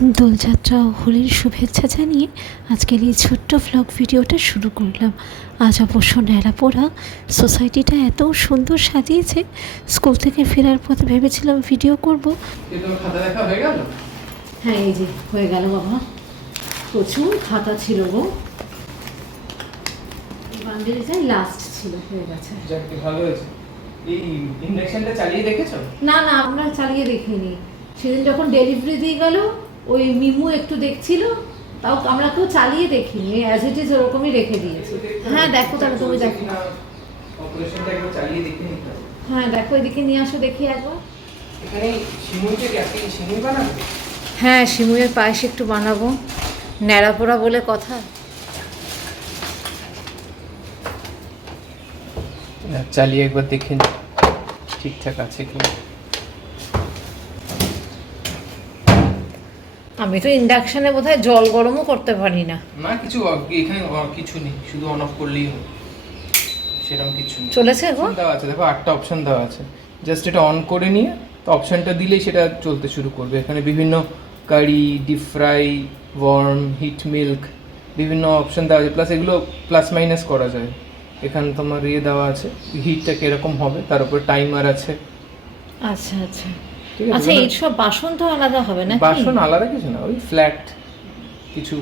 দোলযাত্রা ও হোলির শুভেচ্ছা জানিয়ে আজকের এই ছোট্ট ভ্লগ ভিডিওটা শুরু করলাম। আজ অবশ্য ন্যাড়াপোড়া সোসাইটিটা এত সুন্দর সাজিয়েছে, স্কুল থেকে ফেরার পথে ভেবেছিলাম ভিডিও করব। হ্যাঁ, এই যে হয়ে গেল বাবা, প্রচুর খাতা ছিল গো, বান্ডেলে যাই লাস্ট ছিল, হয়ে গেছে। ভালো হয়েছে। এই ইন্ডাকশনটা চালিয়ে দেখেছো? না না, আমরা চালিয়ে দেখিনি। সেদিন যখন ডেলিভারি দিয়ে গেল, ওই মিমু একটু দেখছিল, তাও আমরা কেউ চালিয়ে দেখিনি, অ্যাজ ইট ইজ ওরকমই রেখে দিয়েছি। হ্যাঁ দেখো, তাহলে তুমি দেখো। অপারেশনটা একবার চালিয়ে দেখে নিতে হবে। হ্যাঁ দেখো, এদিকে নিয়ে আসো দেখি একবার। এখানে শিমুইতে কি শিমুই বানাবে? হ্যাঁ, শিমুইয়ের পায়েস একটু বানাবো, ন্যাড়াপোড়া বলে কথা। চালিয়ে একবার দেখে নি ঠিকঠাক আছে কি। আমি তো ইন্ডাকশনে বোধহয় জল গরমও করতে পারি না। না কিছু এখানে কিছু নেই, শুধু অন অফ করলেই হবে, সেরকম কিছু নেই। চলেছে গো, দেওয়া আছে, দেখো 8টা অপশন দেওয়া আছে। জাস্ট এটা অন করে নিয়ে তো অপশনটা দিলেই সেটা চলতে শুরু করবে। এখানে বিভিন্ন curry, deep fry, warm, heat milk, বিভিন্ন অপশন দেওয়া আছে। প্লাস এগুলো প্লাস মাইনাস করা যায়। এখানে তোমার ইয়ে দেওয়া আছে, হিটটা কিরকম হবে, তার উপর টাইমার আছে। আচ্ছা আচ্ছা, আচ্ছা এই সব বাসন তো আলাদা হবে না? বাসন আলাদা কিছু না, ওই ফ্ল্যাট কিছু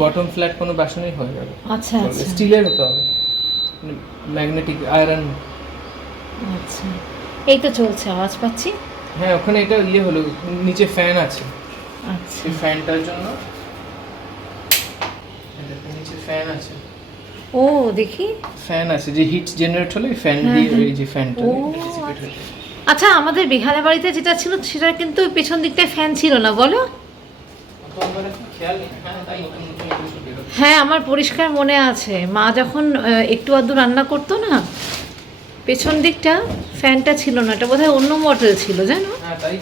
বটম ফ্ল্যাট কোনো বাসনই হয়ে যাবে। আচ্ছা আচ্ছা, স্টিলের হতে হবে, ম্যাগনেটিক আয়রন। আচ্ছা, এই তো চলছে, আওয়াজ পাচ্ছি। হ্যাঁ, ওখানে এটা ইয়ে হলো, নিচে ফ্যান আছে। আচ্ছা, এই ফ্যানটার জন্য নিচে ফ্যান আছে। ও দেখি, ফ্যান আছে, যে হিট জেনারেট হলে ফ্যান দিয়ে এই যে ফ্যানটা ডিসিপেট হয়ে যায়। আচ্ছা, আমাদের বিহারে বাড়িতে যেটা ছিল সেটা কিন্তু পেছন দিকটায় ফ্যান ছিল না, বলো? হ্যাঁ, আমার পরিষ্কার মনে আছে, মা যখন একটু আধটু রান্না করতো না, পেছন দিকটা ফ্যানটা ছিল না, এটা বোধহয় অন্য মডেল ছিল, জানো? হ্যাঁ তাই।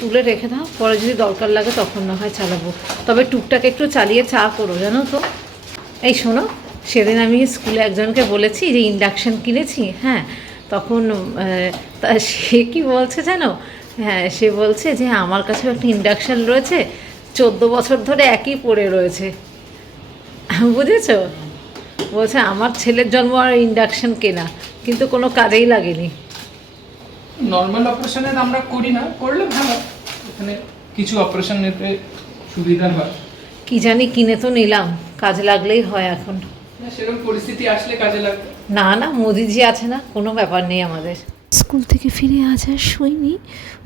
তুলে রেখে দাও, পরে যদি দরকার লাগে তখন না হয় চালাবো। তবে টুকটাক একটু চালিয়ে চা করো, জানো তো। এই শোনো, সেদিন আমি স্কুলে একজনকে বলেছি যে ইন্ডাকশান কিনেছি, হ্যাঁ, তখন তা সে কি বলছে জানো? হ্যাঁ, সে বলছে যে আমার কাছেও একটা ইন্ডাকশান রয়েছে, 14 বছর ধরে একই পড়ে রয়েছে, বুঝেছো? বলছে আমার ছেলের জন্ম আর ইন্ডাকশান কেনা, কিন্তু কোনো কাজেই লাগেনি। নর্মাল অপারেশনের আমরা করি না, করলে ভালো, এখানে কিছু অপারেশন নিতে সুবিধা হয়। কি জানি, কিনে তো নিলাম, কাজে লাগলেই হয় এখন। সেরকম পরিস্থিতি আসলে কাজে লাগবে। না না, মোদিজি আছে না, কোনো ব্যাপার নেই আমাদের। স্কুল থেকে ফিরে আজ আর শুইনি,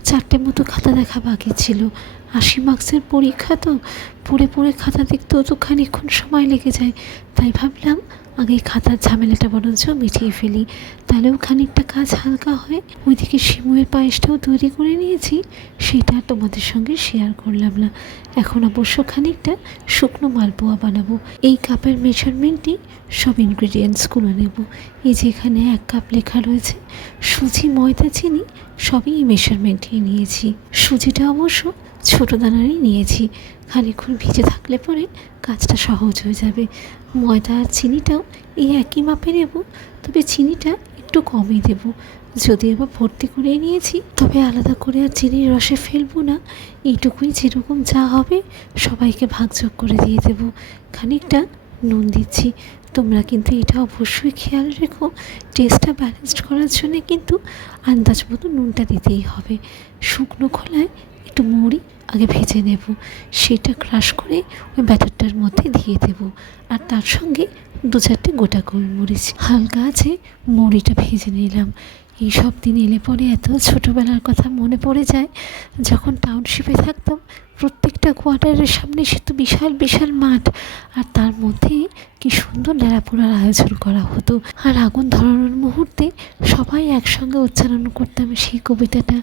4টে মতো খাতা দেখা বাকি ছিল। 80 মার্কসের পরীক্ষা তো, পড়ে পড়ে খাতা দেখতেও তো খানিকক্ষণ সময় লেগে যায়। তাই ভাবলাম আগে খাতার ঝামেলাটা বরঞ্চ মিটিয়ে ফেলি, তাহলেও খানিকটা কাজ হালকা হয়। ওইদিকে শিমুয়ের পায়েসটাও তৈরি করে নিয়েছি, সেটা তোমাদের সঙ্গে শেয়ার করলাম না। এখন অবশ্য খানিকটা শুকনো মালপোয়া বানাবো। এই কাপের মেজারমেন্টই সব ইনগ্রিডিয়েন্টসগুলো নেব। এই যে এখানে 1 কাপ লেখা রয়েছে, সুজি, ময়দা, চিনি সবই মেজারমেন্টেই নিয়েছি। সুজিটা অবশ্য ছোটো দানারই নিয়েছি, খানিকক্ষণ ভিজে থাকলে পরে কাজটা সহজ হয়ে যাবে। ময়দা আর চিনিটাও এই একই মাপে নেব, তবে চিনিটা একটু কমই দেব। যদি আবার ভর্তি করেই নিয়েছি, তবে আলাদা করে আর চিনির রসে ফেলবো না, এইটুকুই যেরকম যা হবে সবাইকে ভাগযোগ করে দিয়ে দেব। খানিকটা নুন দিচ্ছি, তোমরা কিন্তু এটা অবশ্যই খেয়াল রেখো, টেস্টটা ব্যালেন্সড করার জন্য কিন্তু আন্দাজ মতো নুনটা দিতেই হবে। শুকনো খোলায় একটু মুড়ি আগে ভেজে নেব, সেটা ক্রাশ করে ওই ব্যাটারটার মধ্যে দিয়ে দেব, আর তার সঙ্গে 2-4টে গোটা গোলমরিচ হালকা আছে মুড়িটা ভেজে নিলাম। এই সব দিন এলে পরে এত ছোটোবেলার কথা মনে পড়ে যায়, যখন টাউনশিপে থাকতাম প্রত্যেকটা কোয়ার্টারের সামনে সে তো বিশাল বিশাল মাঠ, আর তার মধ্যে কি সুন্দর ন্যাড়াপোড়ার আয়োজন করা হতো। আর আগুন ধরানোর মুহূর্তে সবাই একসঙ্গে উচ্চারণ করতাম সেই কবিতাটা,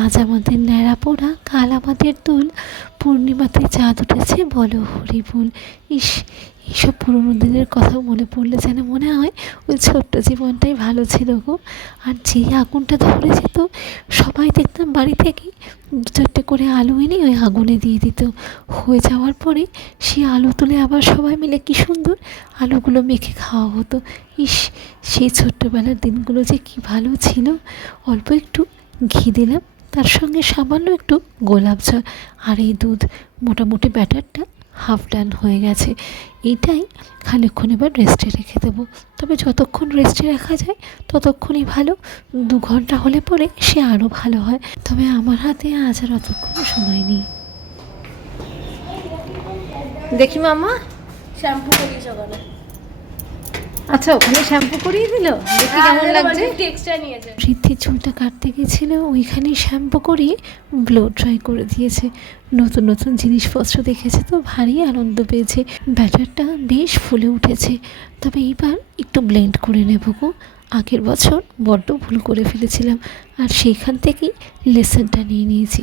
আজ আমাদের ন্যাড়াপোড়া, কাল আমাদের দোল, পূর্ণিমাতে চাঁদ উঠেছে বলো হরি বল। ইস, এইসব পুরোনো দিনের কথা মনে পড়লে যেন মনে হয় ওই ছোট্ট জীবনটাই ভালো ছিল গো। আর যেই আগুনটা ধরে যেত, সবাই দেখতাম বাড়ি থেকে 2-4টে করে আলু এনে ওই আগুনে দিয়ে দিত। হয়ে যাওয়ার পরে সেই আলু তুলে আবার সবাই মিলে কী সুন্দর আলুগুলো মেখে খাওয়া হতো। ইস, সেই ছোট্টবেলার দিনগুলো যে কী ভালো ছিল। অল্প একটু ঘি দিলাম, তার সঙ্গে সামান্য একটু গোলাপ জল আর এই দুধ। মোটামুটি ব্যাটারটা হাফ ডান হয়ে গেছে। এটাই খানিকক্ষণ এবার রেস্টে রেখে দেবো। তবে যতক্ষণ রেস্টে রাখা যায় ততক্ষণই ভালো। 2 ঘন্টা হলে পরে সে আরও ভালো হয়। তবে আমার হাতে আজ আর অতক্ষণ সময় নেই। দেখি মামা, শ্যাম্পু করিয়ে সকালে। আচ্ছা ওখানে শ্যাম্পু করিয়ে দিল, দেখি কেমন লাগছে। এক্সট্রা নিয়েছে। ঋদ্ধি চুলটা কাটতে গেছিল, ওইখানেই শ্যাম্পু করিয়ে ব্লো ড্রাই করে দিয়েছে। নতুন নতুন জিনিসপত্র দেখেছে তো ভারী আনন্দ পেয়েছে। ব্যাটারটা বেশ ফুলে উঠেছে। তবে এইবার একটু ব্লেন্ড করে নেব গো। আগের বছর বড্ড ভুল করে ফেলেছিলাম, আর সেইখান থেকেই লেসনটা নিয়ে নিয়েছি।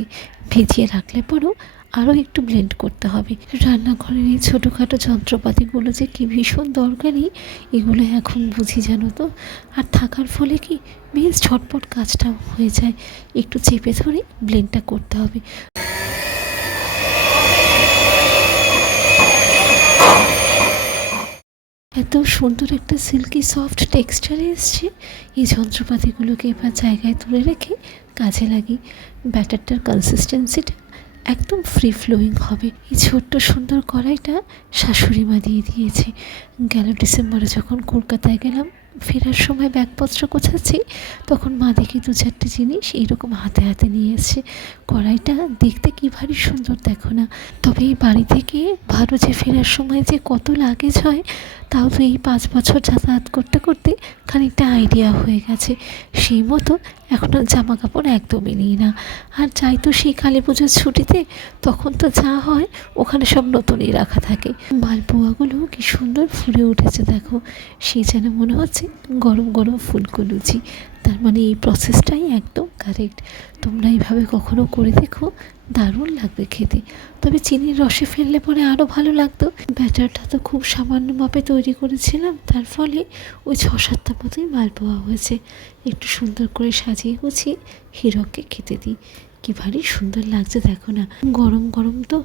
ভিজিয়ে রাখলে পরেও আরও একটু ব্লেন্ড করতে হবে। রান্নাঘরের এই ছোটোখাটো যন্ত্রপাতিগুলো যে কী ভীষণ দরকারি, এগুলো এখন বুঝি জানো তো। আর থাকার ফলে কি বেশ ঝটপট কাজটাও হয়ে যায়। একটু চেপে ধরে ব্লেন্ডটা করতে হবে। এত সুন্দর একটা সিল্কি সফট টেক্সচারে এসছে। এই যন্ত্রপাতিগুলোকে এবার জায়গায় তুলে রেখে কাজে লাগি। ব্যাটারটার কনসিস্টেন্সিটা একদম ফ্রি ফ্লোয়িং হবে। এই ছোট্ট সুন্দর কড়াইটা শাশুড়ি মা দিয়ে দিয়েছে। গেল ডিসেম্বরে যখন কলকাতায় গেলাম, ফেরার সময় ব্যাগপত্র গোছাচ্ছি, তখন মা দেখি 2-4টে জিনিস এইরকম হাতে হাতে নিয়ে এসছে। কড়াইটা দেখতে কি ভারী সুন্দর দেখো না। তবে এই বাড়ি থেকে ভারতে ফেরার সময় যে কত লাগেজ হয়, তাও তো এই 5 বছর যাতায়াত করতে করতে খানিকটা আইডিয়া হয়ে গেছে। সেই মতো এখন আর জামা কাপড় একদমই নিই না। আর যাই তো সেই কালী পুজোর ছুটিতে, তখন তো যা হয় ওখানে সব নতুনই রাখা থাকে। মালপোয়াগুলো কি সুন্দর ফুলে উঠেছে দেখো। সেই যেন মনে হচ্ছে গরম গরম ফুলকো লুচি। তার মানে এই প্রসেসটাই একদম কারেক্ট। তোমরা এইভাবে কখনো করে দেখো, দারুণ লাগবে খেতে। তবে চিনির রসে ফেললে পরে আরও ভালো লাগতো। ব্যাটারটা তো খুব সামান্য মাপে তৈরি করেছিলাম, তার ফলে ওই 6-7টা মতোই মালপোয়া হয়েছে। একটু সুন্দর করে সাজিয়ে গুছিয়ে হীরককে খেতে দিই। কি ভারী সুন্দর লাগছে দেখো না। গরম গরম তো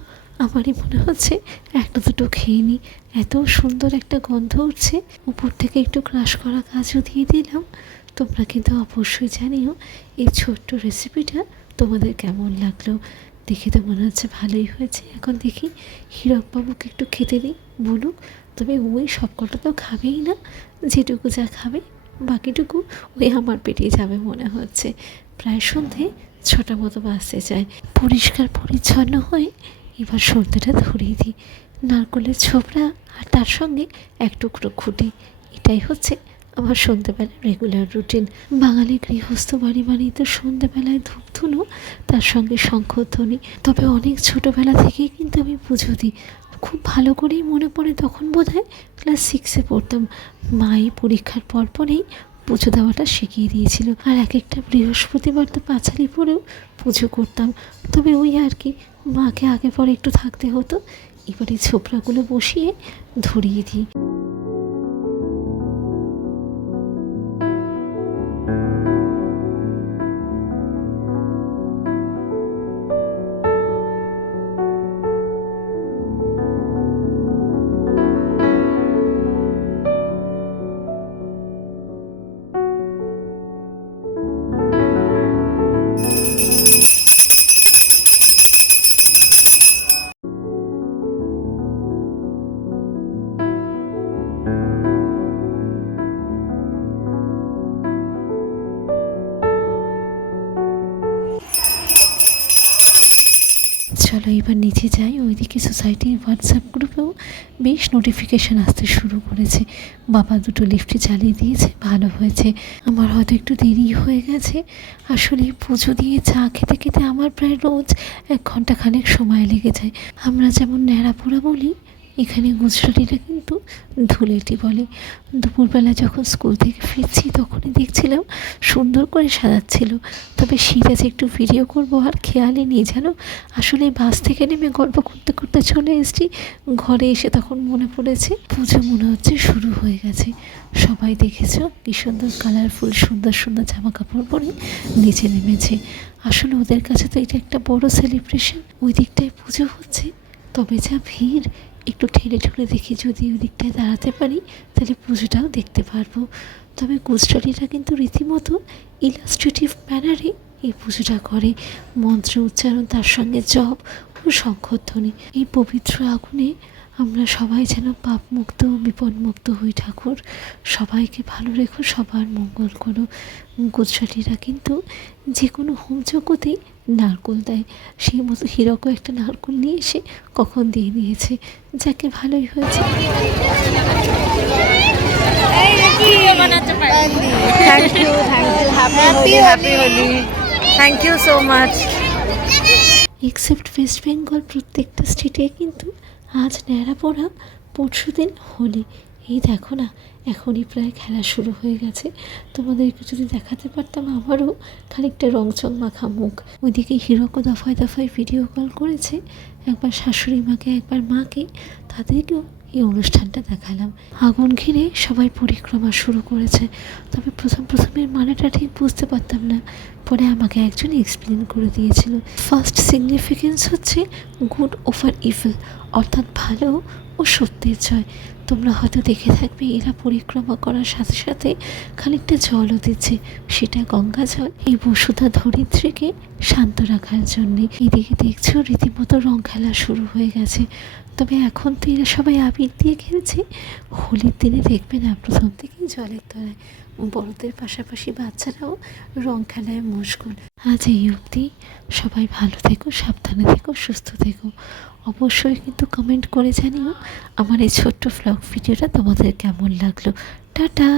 আমারই মনে হচ্ছে 1-2টো খেয়ে নিই। এত সুন্দর একটা গন্ধ উঠছে। উপর থেকে একটু ক্রাশ করা কাজু দিয়ে দিলাম। তোমরা কিন্তু অবশ্যই জানিও এই ছোট্ট রেসিপিটা তোমাদের কেমন লাগলো। দেখে তো মনে হচ্ছে ভালোই হয়েছে। এখন দেখি হীরকবাবুকে একটু খেতে দিই, বলুক। তবে ওই সবকটা তো খাবেই না, যেটুকু যা খাবে বাকিটুকু ওই আমার পেটেই যাবে মনে হচ্ছে। প্রায় সন্ধে 6টা মতো বাজতে চায়। পরিষ্কার পরিচ্ছন্ন হয়ে এবার সন্ধ্যেটা ধরিয়ে দিই। নারকলের ছোবড়া আর তার সঙ্গে 1 টুকরো খুঁটি, এটাই হচ্ছে আমার সন্ধ্যেবেলার রেগুলার রুটিন। বাঙালি গৃহস্থ বাড়ি মানেই তো সন্ধ্যেবেলায় ধূপধুনো, তার সঙ্গে শঙ্খধ্বনি। তবে অনেক ছোটোবেলা থেকেই কিন্তু আমি পুজো দিই। খুব ভালো করেই মনে পড়ে, তখন বোধহয় ক্লাস 6-এ পড়তাম। মাই পরীক্ষার পরপরেই পুজো দেওয়াটা শিখিয়ে দিয়েছিল। আর এক একটা বৃহস্পতিবার তো পাঁচালি পরেও পুজো করতাম। তবে ওই আর কি, মাকে আগে পরে একটু থাকতে হতো। এবারে ছোপড়াগুলো বসিয়ে ধরিয়ে দিই। চলো এবার নিচে যাই। ওইদিকে সোসাইটির হোয়াটসঅ্যাপ গ্রুপেও বেশ নোটিফিকেশান আসতে শুরু করেছে। বাবা 2টো লিফটে চালিয়ে দিয়েছে, ভালো হয়েছে। আমার হয়তো একটু দেরি হয়ে গেছে। আসলে পুজো দিয়ে চা খেতে খেতে আমার প্রায় রোজ 1 ঘন্টা খানেক সময় লেগে যায়। আমরা যেমন ন্যাড়াপোড়া বলি, এখানে গুজরাটিরা কিন্তু ধুলেটি বলে। দুপুরবেলা যখন স্কুল থেকে ফিরছি, তখনই দেখছিলাম সুন্দর করে সাজাচ্ছিল। তবে সিরাজ একটু ভিডিও করবো আর খেয়ালই নেই জানো। আসলে বাস থেকে নেমে গল্প করতে করতে চলে এসেছি। ঘরে এসে তখন মনে পড়েছে পুজো মনে হচ্ছে শুরু হয়ে গেছে। সবাই দেখেছো কি সুন্দর কালারফুল সুন্দর সুন্দর জামা কাপড় পরে নিচে নেমেছে। আসলে ওদের কাছে তো এটা একটা বড় সেলিব্রেশন। ওই দিকটায় পুজো হচ্ছে, তবে যা ভিড়। একটু ঠেলে ঠেলে দেখি যদি ওই দিকটায় দাঁড়াতে পারি, তাহলে পুজোটাও দেখতে পারবো। তবে গুজরাটিরা কিন্তু রীতিমতো ইলাস্ট্রেটিভ ম্যানারে এই পুজোটা করে। মন্ত্র উচ্চারণ, তার সঙ্গে জপ ও শঙ্খধ্বনি। এই পবিত্র আগুনে আমরা সবাই যেন পাপমুক্ত বিপদমুক্ত হই। ঠাকুর সবাইকে ভালো রেখো, সবার মঙ্গল করো। গুজরাটিরা কিন্তু যে কোনো হোমযজ্ঞতেই নারকোল দেয়, সেই মতো হীরকও একটা নারকোল নিয়ে এসে কখন দিয়ে দিয়েছে, যাকে ভালোই হয়েছে। Thank you happy Holi thank you so much. Except West Bengal, প্রত্যেকটা স্টেটে কিন্তু আজ ন্যাড়া পড়া, পরশু দিন হোলি। এই দেখো না, এখনই প্রায় খেলা শুরু হয়ে গেছে। তোমাদেরকে যদি দেখাতে পারতাম আমারও খানিকটা রংচং মাখা মুখ। ওইদিকে হিরকও দফায় দফায় ভিডিও কল করেছে, একবার শাশুড়ি মাকে, একবার মাকে। তাদেরকেও এই অনুষ্ঠানটা দেখালাম। আগুন ঘিরে সবাই পরিক্রমা শুরু করেছে। তবে প্রথমের মানেটা ঠিক বুঝতে পারতাম না, পরে আমাকে একজন এক্সপ্লেন করে দিয়েছিল। ফার্স্ট সিগনিফিকেন্স হচ্ছে গুড ওভার ইভিল, অর্থাৎ ভালো ও সত্যের জয়। তোমরা হয়তো দেখে থাকবে এরা পরিক্রমা করার সাথে সাথে খানিকটা জলও দিচ্ছে, সেটা গঙ্গা জল, এই বসুধা ধরিত্রীকে শান্ত রাখার জন্যে। এদিকে দেখছো রীতিমতো রং খেলা শুরু হয়ে গেছে। তবে এখন তো এরা সবাই আবির দিয়ে খেলছে। হোলির দিনে দেখবে না প্রথম থেকেই জলের তলায় বড়দের পাশাপাশি বাচ্চারাও রং খেলায় মশগুল। আজ এই অবধি। সবাই ভালো থেকো, সাবধানে থেকো, সুস্থ থেকো। অবশ্যই কিন্তু কমেন্ট করে জানিও আমার এই ছোট্ট ভ্লগ ভিডিওটা তোমাদের কেমন লাগলো। টাটা।